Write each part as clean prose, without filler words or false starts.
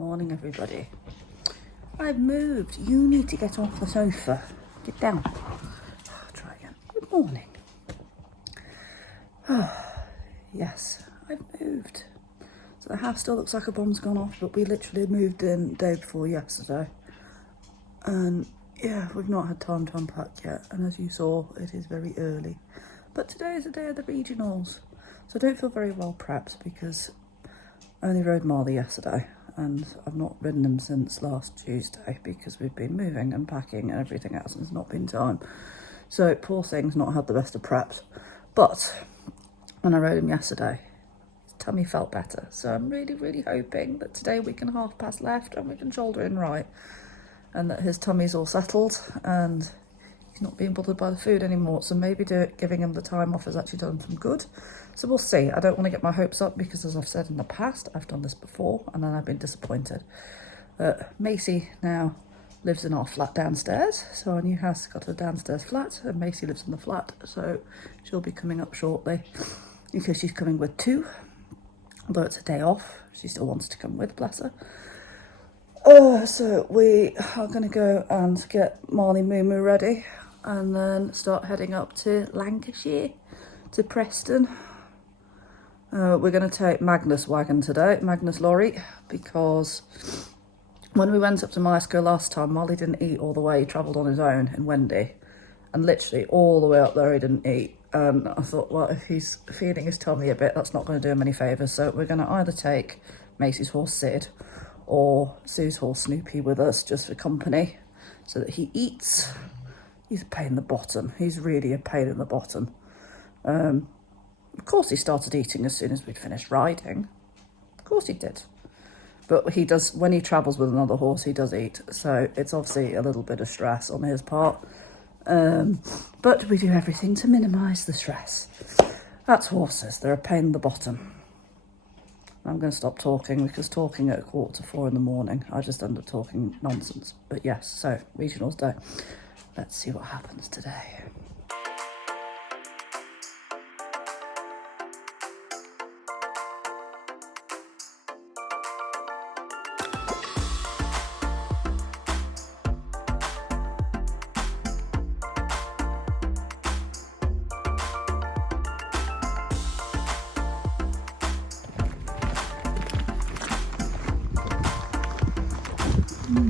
Morning, everybody. I've moved. You need to get off the sofa. Get down. Try again. Good morning. Yes, I've moved. So the house still looks like a bomb's gone off, but we literally moved in the day before yesterday. And yeah, we've not had time to unpack yet. And as you saw, it is very early. But today is the day of the regionals. So I don't feel very well prepped because I only rode Marley yesterday. And I've not ridden him since last Tuesday because we've been moving and packing and everything else and it's not been time. So poor thing's not had the best of preps. But when I rode him yesterday, his tummy felt better. So I'm really hoping that today we can half pass left and we can shoulder in right. And that his tummy's all settled and he's not being bothered by the food anymore. So maybe giving him the time off has actually done some good. So we'll see. I don't want to get my hopes up because, as I've said in the past, I've done this before and then I've been disappointed. Macy now lives in our flat downstairs. So our new house has got a downstairs flat and Macy lives in the flat. So she'll be coming up shortly because she's coming with two. Although it's a day off, she still wants to come with, bless her. So we are going to go and get Marley Moo ready and then start heading up to Lancashire, to Preston. We're going to take Magnus wagon today, Magnus lorry, because when we went up to Myerscough last time, Marley didn't eat all the way. He travelled on his own in Wendy, and literally all the way up there he didn't eat. And I thought, well, if he's feeding his tummy a bit, that's not going to do him any favours. So we're going to either take Macy's horse Sid or Sue's horse Snoopy with us just for company so that he eats. He's a pain in the bottom. He's really a pain in the bottom. Of course he started eating as soon as we'd finished riding. Of course he did. But he does, when he travels with another horse, he does eat. So it's obviously a little bit of stress on his part. But we do everything to minimise the stress. That's horses. They're a pain in the bottom. I'm going to stop talking because talking at 3:45 in the morning, I just end up talking nonsense. But yes, so regionals day. Let's see what happens today.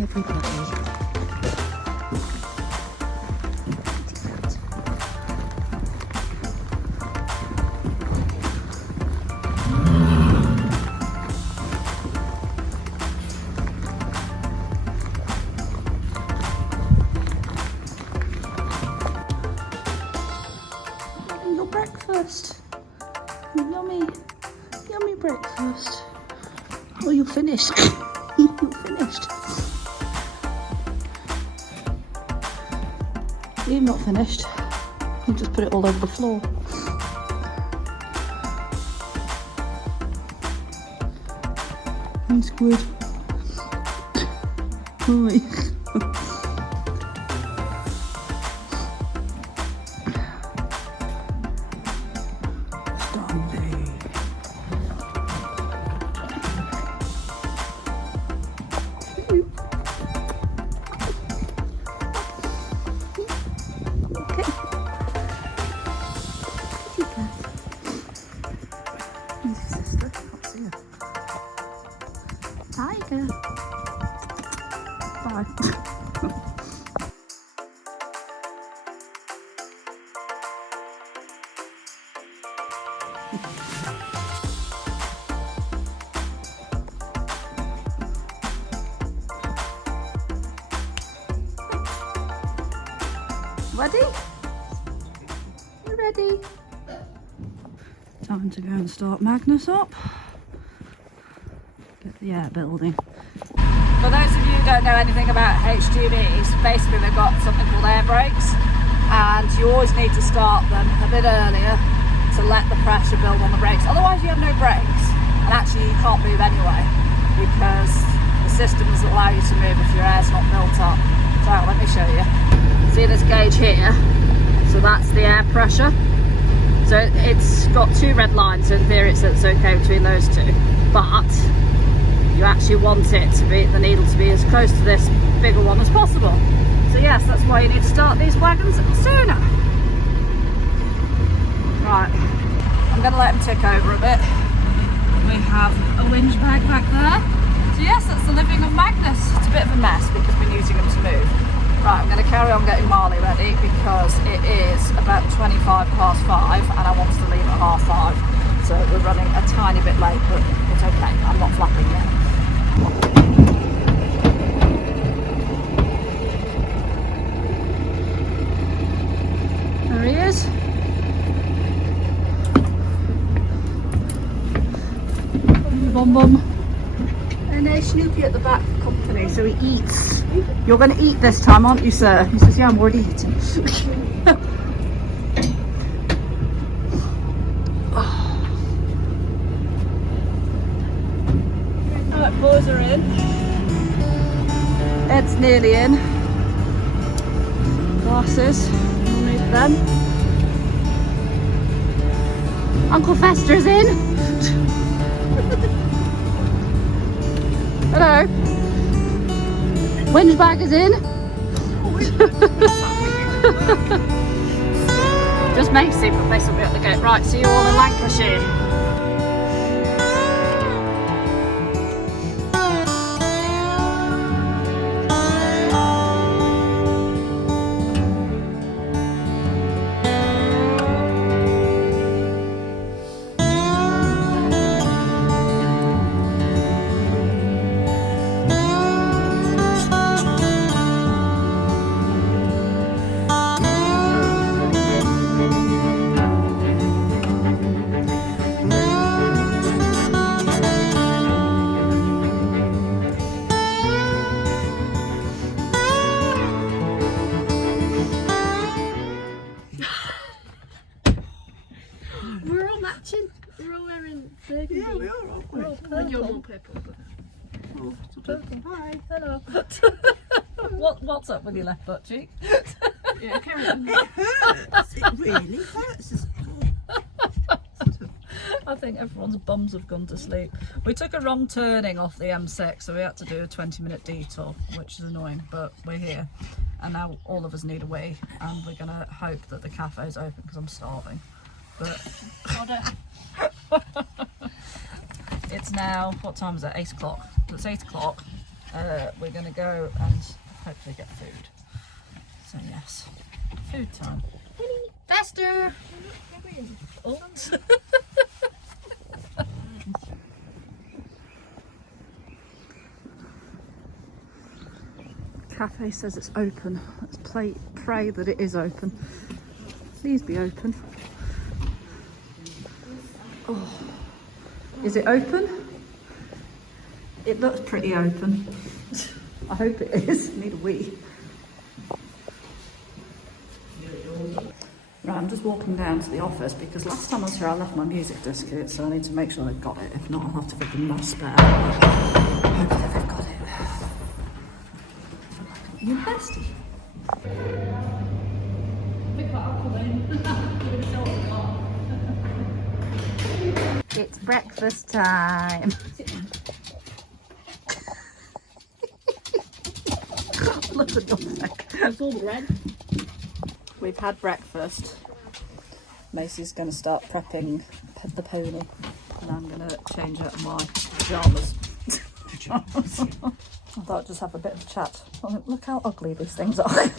Everybody. Your breakfast. Yummy breakfast. Oh, you're finished. You're finished. You're not finished. You just put it all over the floor. It's good. Oi. Tiger. Bye. Ready? You ready? Time to go and start Magnus up. Get the air building. For those of you who don't know anything about HGVs, basically they've got something called air brakes and you always need to start them a bit earlier to let the pressure build on the brakes. Otherwise you have no brakes and actually you can't move anyway because the system doesn't allow you to move if your air's not built up. So let me show you. See this gauge here? So that's the air pressure. So it's got two red lines, so in theory it says it's okay between those two. But you actually want it to be, the needle to be as close to this bigger one as possible. So yes, that's why you need to start these wagons sooner. Right, I'm going to let them tick over a bit. We have a winch bag back there. So yes, that's the living of Magnus. It's a bit of a mess because we're using them to move. Right, I'm going to carry on getting Marley ready because it is about 5:25 and I want to leave at 5:30. So we're running a tiny bit late, but it's okay. I'm not flapping yet. There he is. Bum bum. And there's Snoopy at the back for company, so he eats. You're going to eat this time, aren't you, sir? He says, yeah, I'm already eating. Right, boys are in. Ed's nearly in. Glasses, we'll need them. Uncle Fester's in. Hello. Winch bag is in. Just Macy, but Macy will be at the gate. Right, see you all in Lancashire. We're all matching. We're all wearing burgundy. Yeah, we are, aren't we? We're all purple. You're more purple. Oh, purple. Hi. Hello. What's up with your left butt cheek? Yeah, carry on. It hurts. It really hurts. I think everyone's bums have gone to sleep. We took a wrong turning off the M6, so we had to do a 20-minute detour, which is annoying, but we're here. And now all of us need a wee, and we're going to hope that the cafe's open because I'm starving. But it's now, what time is it? 8 o'clock. So it's 8 o'clock. We're going to go and hopefully get food. So yes, food time. Faster! Oh. Cafe says it's open. Let's pray that it is open. Please be open. Oh. Is it open? It looks pretty open. I hope it is. Need a wee. Right, I'm just walking down to the office because last time I was here I left my music disc here, so I need to make sure they've got it. If not, I'll have to give them my spare. Hopefully they've got it. University. It's breakfast time. Look at the It's all red. We've had breakfast. Macy's going to start prepping the pony, and I'm going to change out my pyjamas. I thought I'd just have a bit of a chat. Look how ugly these things are.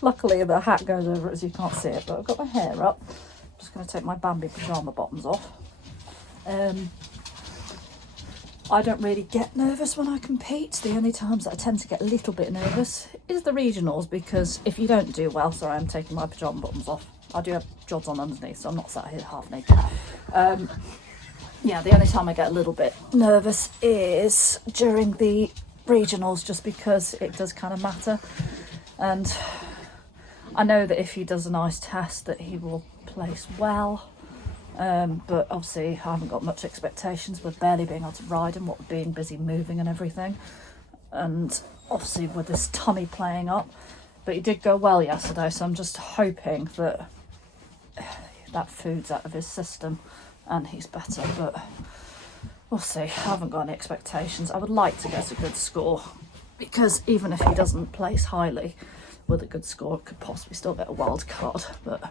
Luckily the hat goes over it so you can't see it, but I've got my hair up. I'm just going to take my Bambi pyjama bottoms off. I don't really get nervous when I compete. The only times that I tend to get a little bit nervous is the regionals, because if you don't do well, sorry, I'm taking my pyjama bottoms off. I do have jods on underneath, so I'm not sat here half naked. Yeah, the only time I get a little bit nervous is during the regionals, just because it does kind of matter. And I know that if he does a nice test that he will place well. But obviously I haven't got much expectations with barely being able to ride and what with being busy moving and everything. And obviously with this tummy playing up. But he did go well yesterday, so I'm just hoping that that food's out of his system and he's better. But we'll see. I haven't got any expectations. I would like to get a good score, because even if he doesn't place highly with a good score, it could possibly still get a wild card, but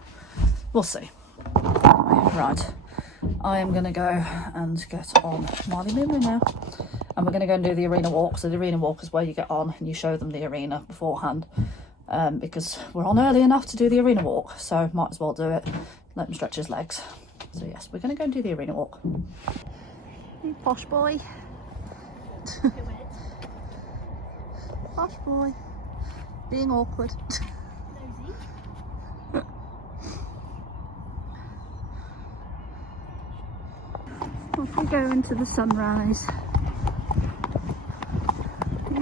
we'll see. Anyway, right, I am going to go and get on Marley Moo now, and we're going to go and do the arena walk. So the arena walk is where you get on and you show them the arena beforehand, because we're on early enough to do the arena walk, so might as well do it. Let him stretch his legs. So yes, we're going to go and do the arena walk. You posh boy. Posh boy. Being awkward. Off we go into the sunrise. There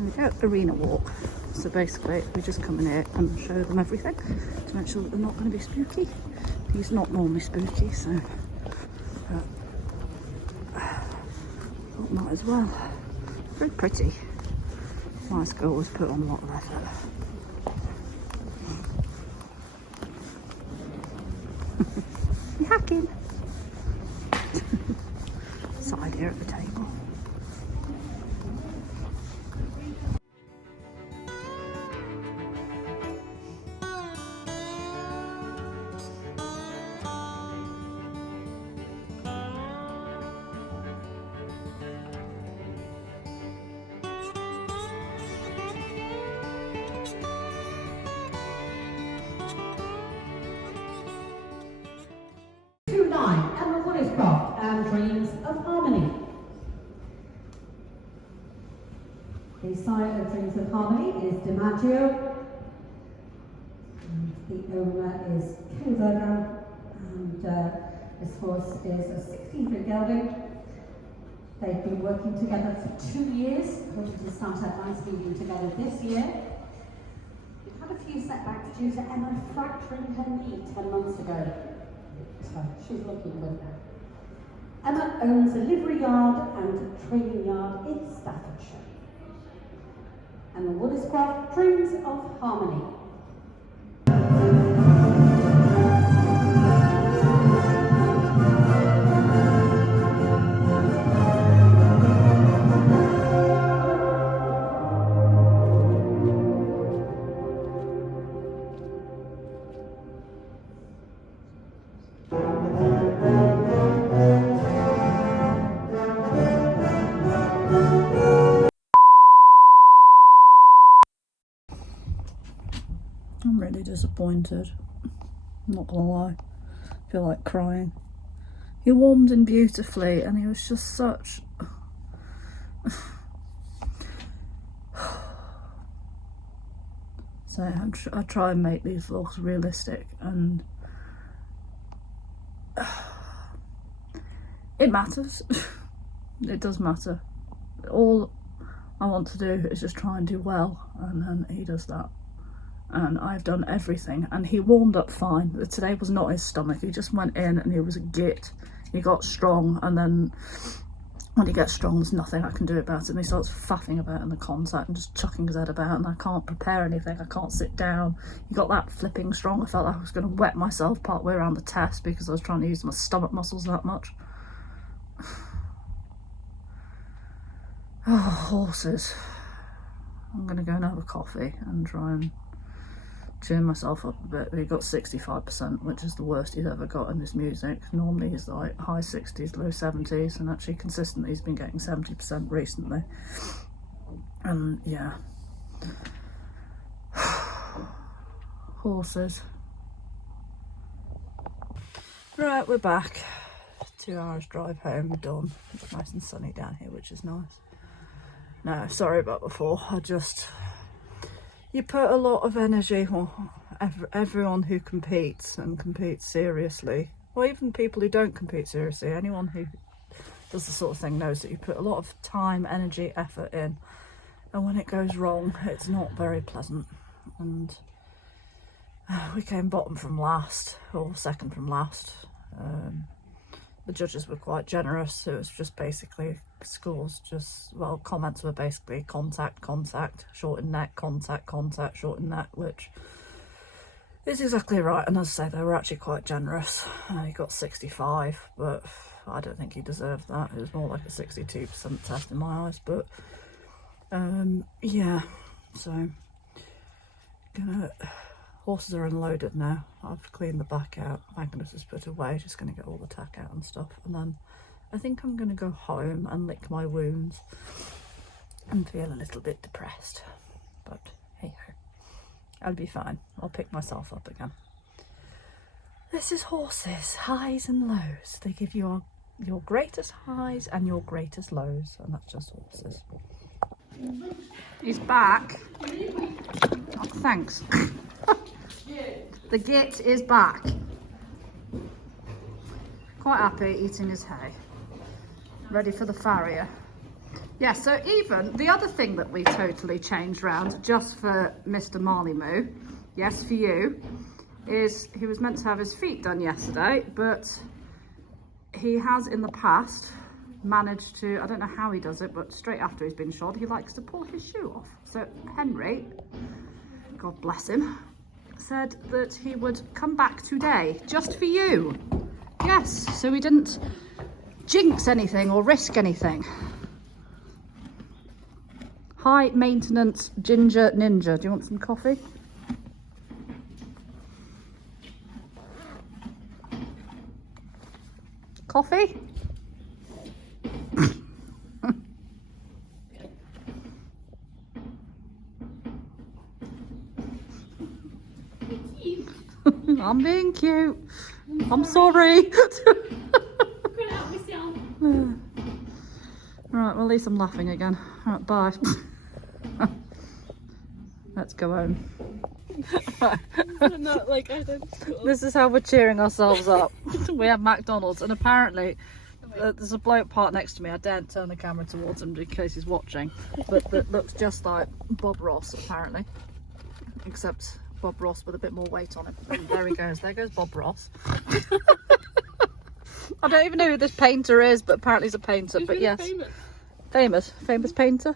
we go, arena walk. So basically we just come in here and show them everything to make sure that they're not going to be spooky. He's not normally spooky, so might as well. Very pretty. Nice girl always put on a lot of effort. You hacking? Side here at the table. Emma Woodiscroft and Dreams of Harmony. The sire of Dreams of Harmony is DiMaggio. And the owner is Kilberger, and this horse is a 16th gelding. They've been working together for 2 years, hoping to start out nice meeting together this year. We've had a few setbacks due to Emma fracturing her knee 10 months ago. So she's looking good now. Emma owns a livery yard and training yard in Staffordshire. Emma Woodiscroft, Dreams of Harmony. I'm really disappointed. I'm not gonna lie. I feel like crying. He warmed in beautifully and he was just such... So I try and make these vlogs realistic, and it matters. It does matter. All I want to do is just try and do well, and then he does that. And I've done everything, and he warmed up fine. Today was not his stomach. He just went in and he was a git. He got strong, and then when he gets strong there's nothing I can do about it, and he starts faffing about in the contact and just chucking his head about, and I can't prepare anything. I can't sit down. He got that flipping strong. I felt like I was going to wet myself part way around the test because I was trying to use my stomach muscles that much. Oh, horses. I'm going to go and have a coffee and try and cheer myself up a bit. He got 65%, which is the worst he's ever got in this music. Normally he's like high 60s, low 70s, and actually consistently he's been getting 70% recently. And yeah. Horses. Right, we're back. 2 hours drive home, done. It's nice and sunny down here, which is nice. No, sorry about before. You put a lot of energy, well, everyone who competes and competes seriously, or even people who don't compete seriously, anyone who does the sort of thing knows that you put a lot of time, energy, effort in, and when it goes wrong, it's not very pleasant. And we came bottom from last, or second from last. the judges were quite generous. It was just basically scores, just, well, comments were basically contact, shortened neck, contact, shortened neck, which is exactly right. And as I say, they were actually quite generous. He got 65, but I don't think he deserved that. It was more like a 62% test in my eyes, but yeah, so horses are unloaded now. I've cleaned the back out, Magnus is put away, just going to get all the tack out and stuff, and then I think I'm going to go home and lick my wounds and feel a little bit depressed, but hey ho, I'll be fine. I'll pick myself up again. This is horses, highs and lows. They give you your greatest highs and your greatest lows, and that's just horses. He's back. Oh, thanks. The git is back. Quite happy eating his hay. Ready for the farrier. Yeah, so even the other thing that we totally changed round just for Mr. Marley Moo, yes, for you, is he was meant to have his feet done yesterday, but he has in the past managed to, I don't know how he does it, but straight after he's been shod, he likes to pull his shoe off. So Henry, God bless him, said that he would come back today just for you. Yes, so we didn't jinx anything or risk anything. High maintenance ginger ninja. Do you want some coffee? Coffee? I'm being cute. I'm sorry. Right, well, at least I'm laughing again. Right, bye. Let's go home. Not like identical. This is how we're cheering ourselves up. We have McDonald's, and apparently there's a bloke parked next to me. I daren't turn the camera towards him in case he's watching, but that looks just like Bob Ross, apparently, except Bob Ross with a bit more weight on him. And there he goes. There goes Bob Ross. I don't even know who this painter is, but apparently he's a painter. He's but really yes, famous painter.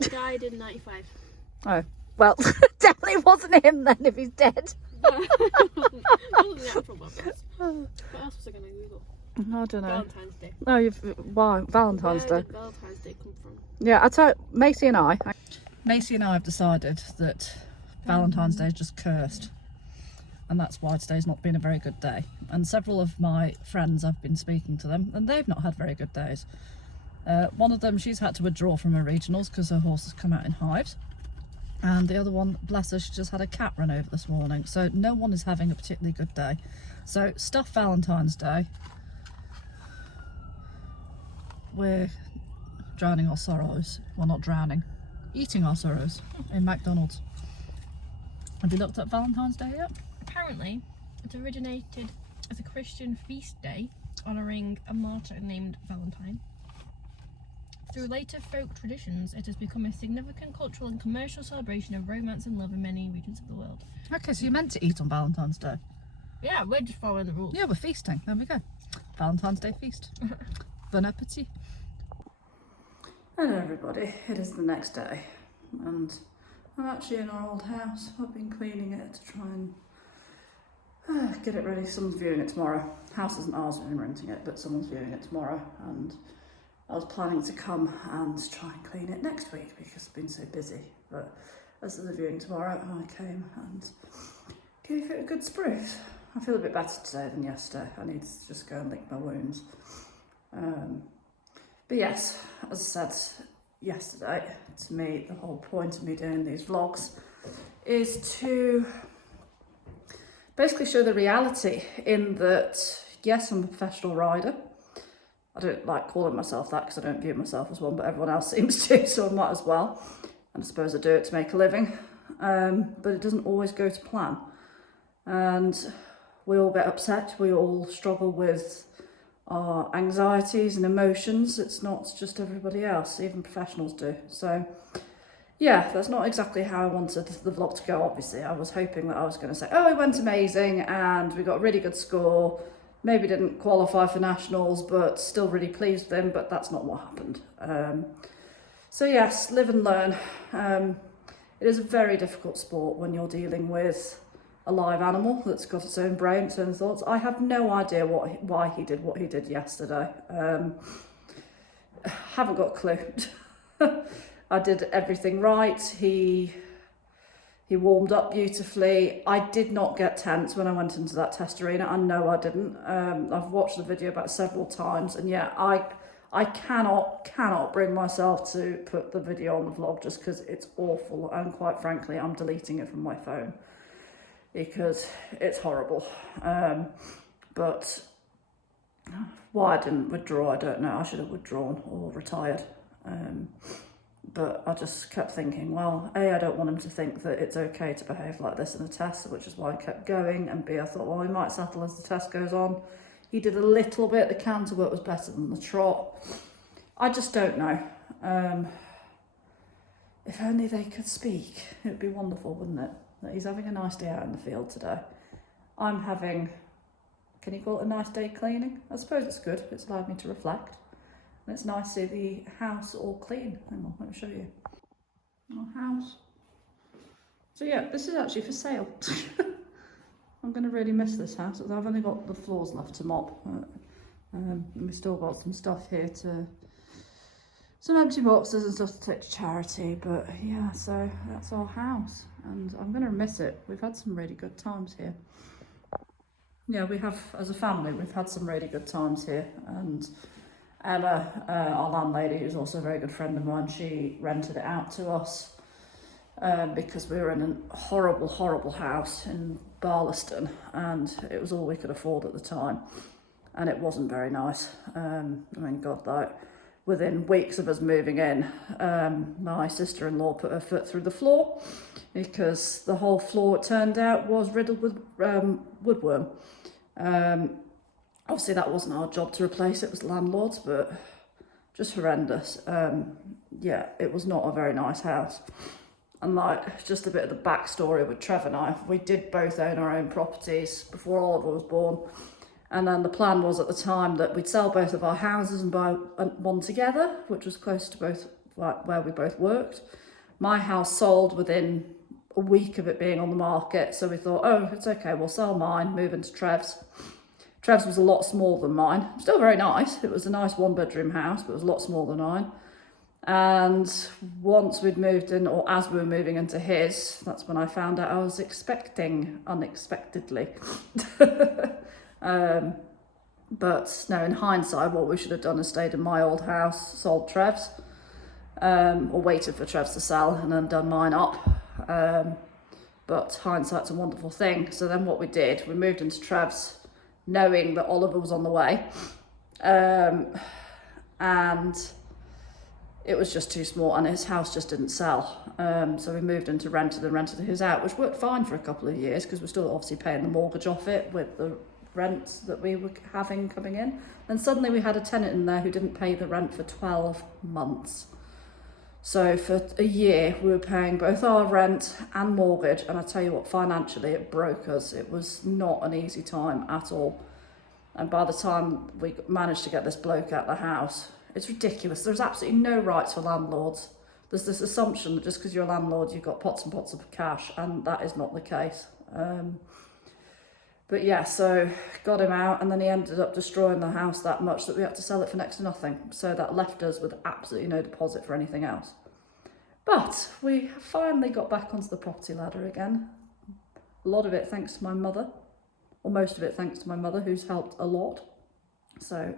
Died in 95. Oh, well, definitely wasn't him then if he's dead. That wasn't the actual Bob Ross. What else was I going to Google? I don't know. Valentine's Day. Oh, why Valentine's Where Day? did Valentine's Day come from? Yeah, I tell Macy and I have decided that Valentine's Day is just cursed, and that's why today's not been a very good day. And several of my friends, I've been speaking to them, and they've not had very good days. One of them, she's had to withdraw from her regionals because her horse has come out in hives, and the other one, bless her, she just had a cat run over this morning. So no one is having a particularly good day. So stuff Valentine's Day. We're drowning our sorrows. Well, not drowning, eating our sorrows in McDonald's. Have you looked at Valentine's Day yet? Apparently, it originated as a Christian feast day honouring a martyr named Valentine. Through later folk traditions, it has become a significant cultural and commercial celebration of romance and love in many regions of the world. Okay, so you're meant to eat on Valentine's Day. Yeah, we're just following the rules. Yeah, we're feasting. There we go. Valentine's Day feast. Bon appetit. Hello everybody, it is the next day and I'm actually in our old house. I've been cleaning it to try and get it ready. Someone's viewing it tomorrow. House isn't ours, we're renting it, but someone's viewing it tomorrow, and I was planning to come and try and clean it next week because I've been so busy, but as there's a viewing tomorrow, I came and gave it a good spruce. I feel a bit better today than yesterday. I need to just go and lick my wounds. But yes, as I said yesterday, to me, the whole point of me doing these vlogs is to basically show the reality in that, yes, I'm a professional rider. I don't like calling myself that because I don't view myself as one, but everyone else seems to, so I might as well. And I suppose I do it to make a living, but it doesn't always go to plan. And we all get upset, we all struggle with our anxieties and emotions. It's not just everybody else, even professionals do. So yeah, that's not exactly how I wanted the vlog to go. Obviously I was hoping that I was going to say, oh, it went amazing and we got a really good score maybe didn't qualify for nationals, but still really pleased with him, but that's not what happened. So yes, live and learn. It is a very difficult sport when you're dealing with a live animal that's got its own brain, its own thoughts. I have no idea why he did what he did yesterday. Haven't got a clue. I did everything right. He warmed up beautifully. I did not get tense when I went into that test arena. I know I didn't. I've watched the video about several times, and yeah, I cannot bring myself to put the video on the vlog just because it's awful, and quite frankly, I'm deleting it from my phone because it's horrible. But why I didn't withdraw, I don't know. I should have withdrawn or retired. But I just kept thinking, well, A, I don't want him to think that it's okay to behave like this in a test, which is why I kept going, and B, I thought, well, he might settle as the test goes on. He did a little bit, the canter work was better than the trot. I just don't know. If only they could speak, it would be wonderful, wouldn't it? That he's having a nice day out in the field today. I'm having, can you call it a nice day cleaning? I suppose it's good, it's allowed me to reflect. And it's nice to see the house all clean. Hang on, let me show you. Our house. So yeah, this is actually for sale. I'm going to really miss this house. I've only got the floors left to mop. And we've still got some stuff here some empty boxes and stuff to take to charity. But yeah, so that's our house. And I'm going to miss it. We've had some really good times here. Yeah, we have, as a family, we've had some really good times here. And Ella, our landlady, who's also a very good friend of mine, she rented it out to us because we were in a horrible, horrible house in Barlaston, and it was all we could afford at the time, and it wasn't very nice. I mean, God, like, within weeks of us moving in, my sister-in-law put her foot through the floor because the whole floor, it turned out, was riddled with woodworm. Obviously that wasn't our job to replace, it was the landlord's, but just horrendous. Yeah, it was not a very nice house. And like, just a bit of the backstory with Trevor and I, we did both own our own properties before Oliver was born. And then the plan was at the time that we'd sell both of our houses and buy one together, which was close to both, like, where we both worked. My house sold within a week of it being on the market, so we thought, oh, it's okay, we'll sell mine, move into Trev's. Trev's was a lot smaller than mine. Still very nice. It was a nice one-bedroom house, but it was a lot smaller than mine. And once we'd moved in, or as we were moving into his, that's when I found out I was expecting unexpectedly. But no, in hindsight, what we should have done is stayed in my old house, sold Trev's, or waited for Trev's to sell and then done mine up. But hindsight's a wonderful thing. So then what we did, we moved into Trev's, knowing that Oliver was on the way, and it was just too small and his house just didn't sell. So we moved into rented his out, which worked fine for a couple of years because we're still obviously paying the mortgage off it with the rent that we were having coming in. And suddenly we had a tenant in there who didn't pay the rent for 12 months. So for a year, we were paying both our rent and mortgage, and I tell you what, financially, it broke us. It was not an easy time at all. And by the time we managed to get this bloke out of the house, it's ridiculous. There's absolutely no rights for landlords. There's this assumption that just because you're a landlord, you've got pots and pots of cash, and that is not the case. But yeah, so got him out, and then he ended up destroying the house that much that we had to sell it for next to nothing. So that left us with absolutely no deposit for anything else. But we finally got back onto the property ladder again. A lot of it thanks to my mother, or most of it thanks to my mother, who's helped a lot. So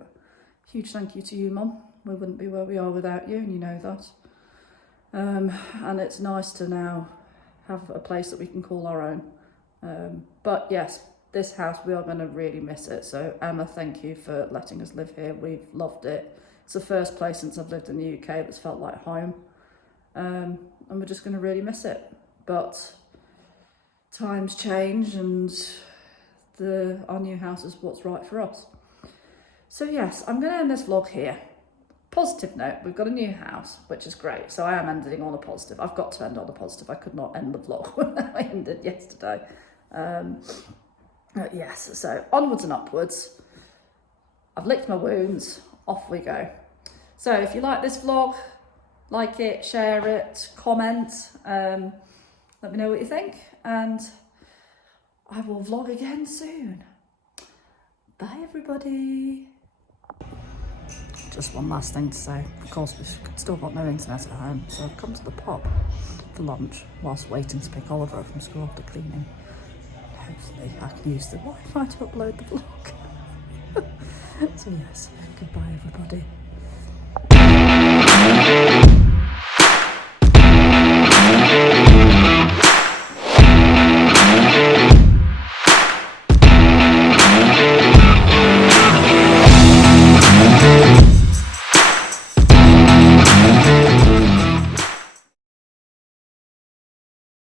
huge thank you to you, Mum. We wouldn't be where we are without you, and you know that. And it's nice to now have a place that we can call our own. But yes, this house, we are going to really miss it. So Emma, thank you for letting us live here. We've loved it. It's the first place since I've lived in the UK that's felt like home. And we're just going to really miss it. But times change, and our new house is what's right for us. So yes, I'm going to end this vlog here. Positive note, we've got a new house, which is great. So I am ending on a positive. I've got to end on a positive. I could not end the vlog when I ended yesterday. Yes, so onwards and upwards. I've licked my wounds, off we go. So if you like this vlog, like it, share it, comment, let me know what you think, and I will vlog again soon. Bye everybody. Just one last thing to say. Of course, we've still got no internet at home, so I've come to the pub for lunch whilst waiting to pick Oliver up from school after cleaning. Hopefully I can use the Wi-Fi to upload the vlog. So yes, goodbye everybody.